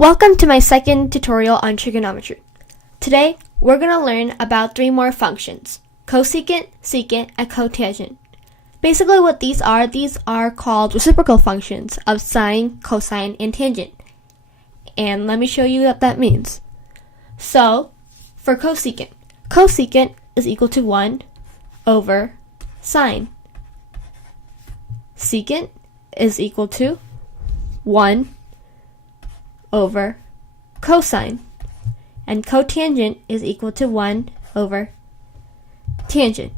Welcome to my second tutorial on trigonometry. Today, we're going to learn about three more functions: cosecant, secant, and cotangent. Basically what these are called reciprocal functions of sine, cosine, and tangent. And let me show you what that means. So, for cosecant, cosecant is equal to 1 over sine. Secant is equal to 1 over cosine, and cotangent is equal to 1 over tangent.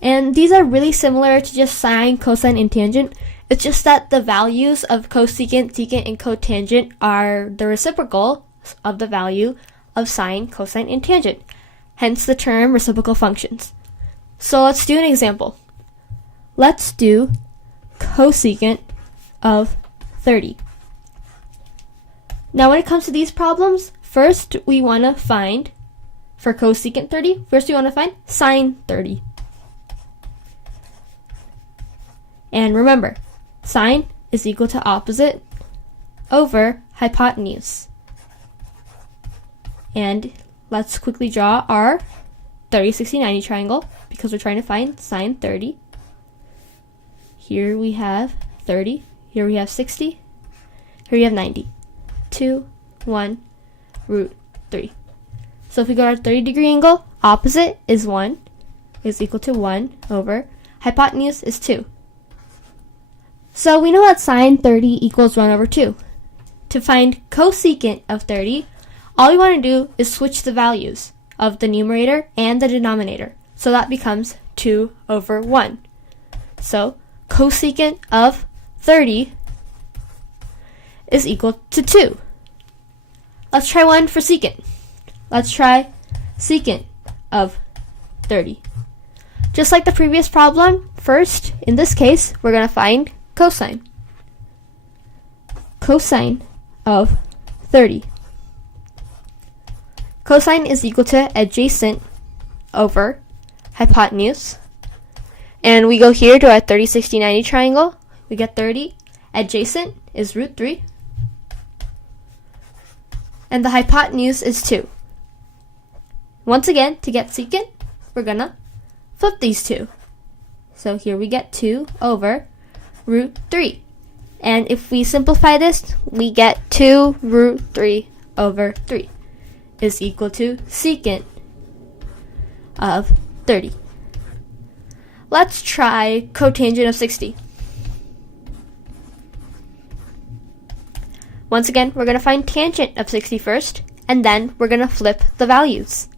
And these are really similar to just sine, cosine, and tangent. It's just that the values of cosecant, secant, and cotangent are the reciprocal of the value of sine, cosine, and tangent, hence the term reciprocal functions. So let's do an example. Let's do cosecant of 30. Now when it comes to these problems, first we want to find, for cosecant 30, first we want to find sine 30. And remember, sine is equal to opposite over hypotenuse. And let's quickly draw our 30, 60, 90 triangle because we're trying to find sine 30. Here we have 30. Here we have 60. Here we have 90. 2, 1, root 3. So if we go to our 30-degree angle, opposite is 1, is equal to 1 over hypotenuse is 2. So we know that sine 30 equals 1 over 2. To find cosecant of 30, all we want to do is switch the values of the numerator and the denominator. So that becomes 2 over 1. So cosecant of 30 is equal to 2. Let's try one for secant. Let's try secant of 30. Just like the previous problem, first, in this case, we're going to find cosine. Cosine of 30. Cosine is equal to adjacent over hypotenuse. And we go here to our 30, 60, 90 triangle. We get 30. Adjacent is root 3. And the hypotenuse is 2. Once again, to get secant, we're going to flip these two. So here we get 2 over root 3. And if we simplify this, we get 2 root 3 over 3 is equal to secant of 30. Let's try cotangent of 60. Once again, we're going to find tangent of 60 first, and then we're going to flip the values.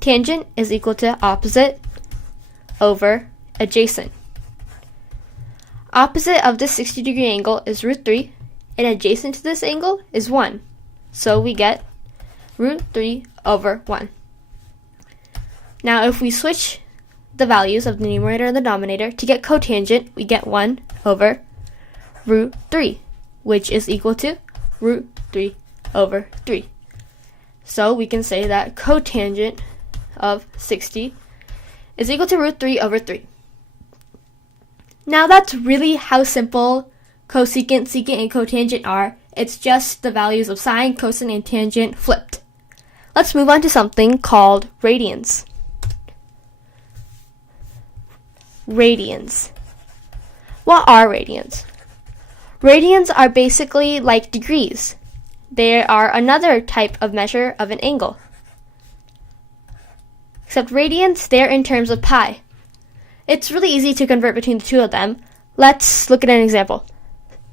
Tangent is equal to opposite over adjacent. Opposite of this 60-degree angle is root 3, and adjacent to this angle is 1. So we get root 3 over 1. Now if we switch the values of the numerator and the denominator to get cotangent, we get 1 over root 3, which is equal to root 3 over 3. So we can say that cotangent of 60 is equal to root 3 over 3. Now that's really how simple cosecant, secant, and cotangent are. It's just the values of sine, cosine, and tangent flipped. Let's move on to something called radians. Radians. What are radians? Radians are basically like degrees. They are another type of measure of an angle. Except radians, they're in terms of pi. It's really easy to convert between the two of them. Let's look at an example.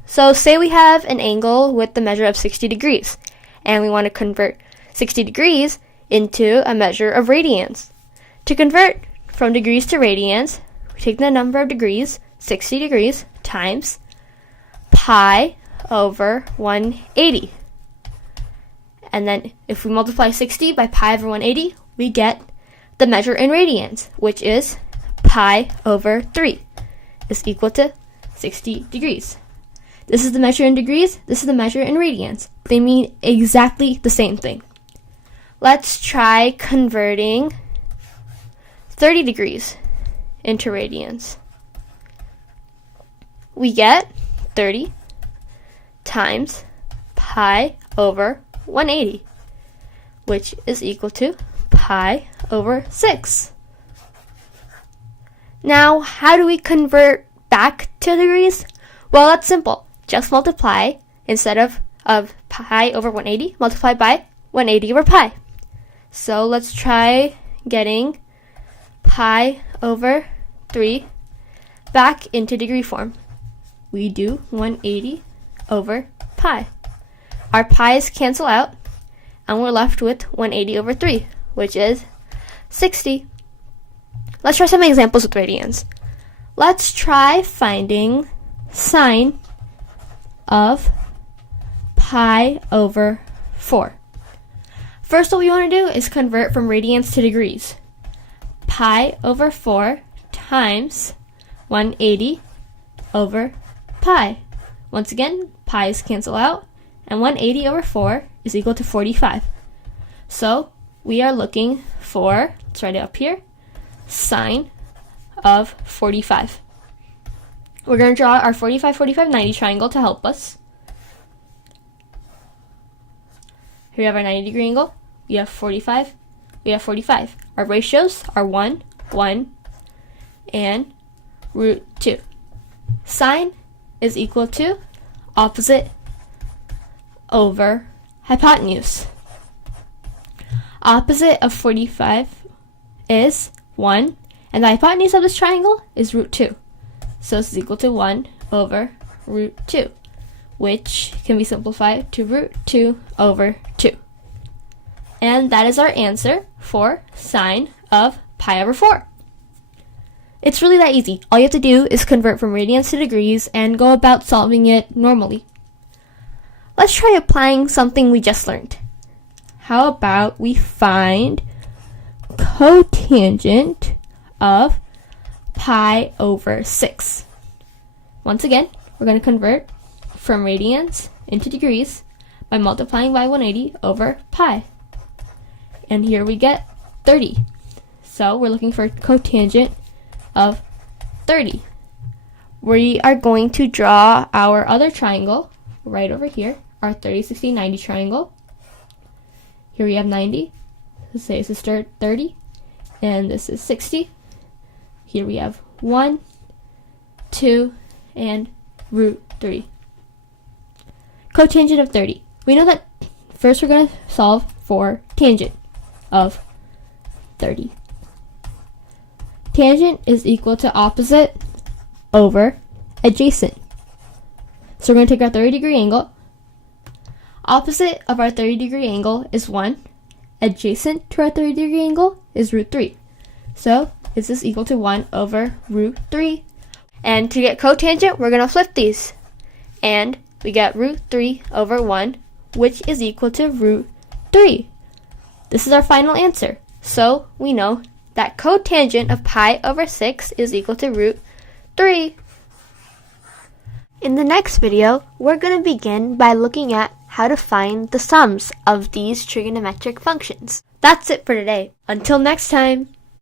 So say we have an angle with the measure of 60 degrees, and we want to convert 60 degrees into a measure of radians. To convert from degrees to radians, we take the number of degrees, 60 degrees, times pi over 180. And then if we multiply 60 by pi over 180, we get the measure in radians, which is pi over 3 is equal to 60 degrees. This is the measure in degrees, this is the measure in radians. They mean exactly the same thing. Let's try converting 30 degrees into radians. We get 30 times pi over 180, which is equal to pi over 6. Now, how do we convert back to degrees? Well, that's simple. Just multiply, instead of pi over 180, multiply by 180 over pi. So let's try getting pi over 3 back into degree form. We do 180 over pi. Our pi's cancel out, and we're left with 180 over 3, which is 60. Let's try some examples with radians. Let's try finding sine of pi over 4. First, what we want to do is convert from radians to degrees. Pi over 4 times 180 over pi. Once again, pi's cancel out, and 180 over 4 is equal to 45. So we are looking for, let's write it up here, sine of 45. We're going to draw our 45, 45, 90 triangle to help us. Here we have our 90-degree angle. We have 45. We have 45. Our ratios are 1, 1, and root 2. Sine is equal to opposite over hypotenuse. Opposite of 45 is 1, and the hypotenuse of this triangle is root 2. So this is equal to 1 over root 2, which can be simplified to root 2 over 2. And that is our answer for sine of pi over 4. It's really that easy. All you have to do is convert from radians to degrees and go about solving it normally. Let's try applying something we just learned. How about we find cotangent of pi over 6. Once again, we're going to convert from radians into degrees by multiplying by 180 over pi. And here we get 30. So we're looking for cotangent of 30. We are going to draw our other triangle right over here, our 30, 60, 90 triangle. Here we have 90. Let's say this is 30, and this is 60. Here we have 1, 2, and root 3. Cotangent of 30. We know that first we're going to solve for tangent of 30. Tangent is equal to opposite over adjacent. So we're going to take our 30-degree angle. Opposite of our 30-degree angle is 1. Adjacent to our 30-degree angle is root 3. So this is equal to 1 over root 3. And to get cotangent, we're going to flip these. And we get root 3 over 1, which is equal to root 3. This is our final answer. So we know that cotangent of pi over 6 is equal to root 3. In the next video, we're going to begin by looking at how to find the sums of these trigonometric functions. That's it for today. Until next time.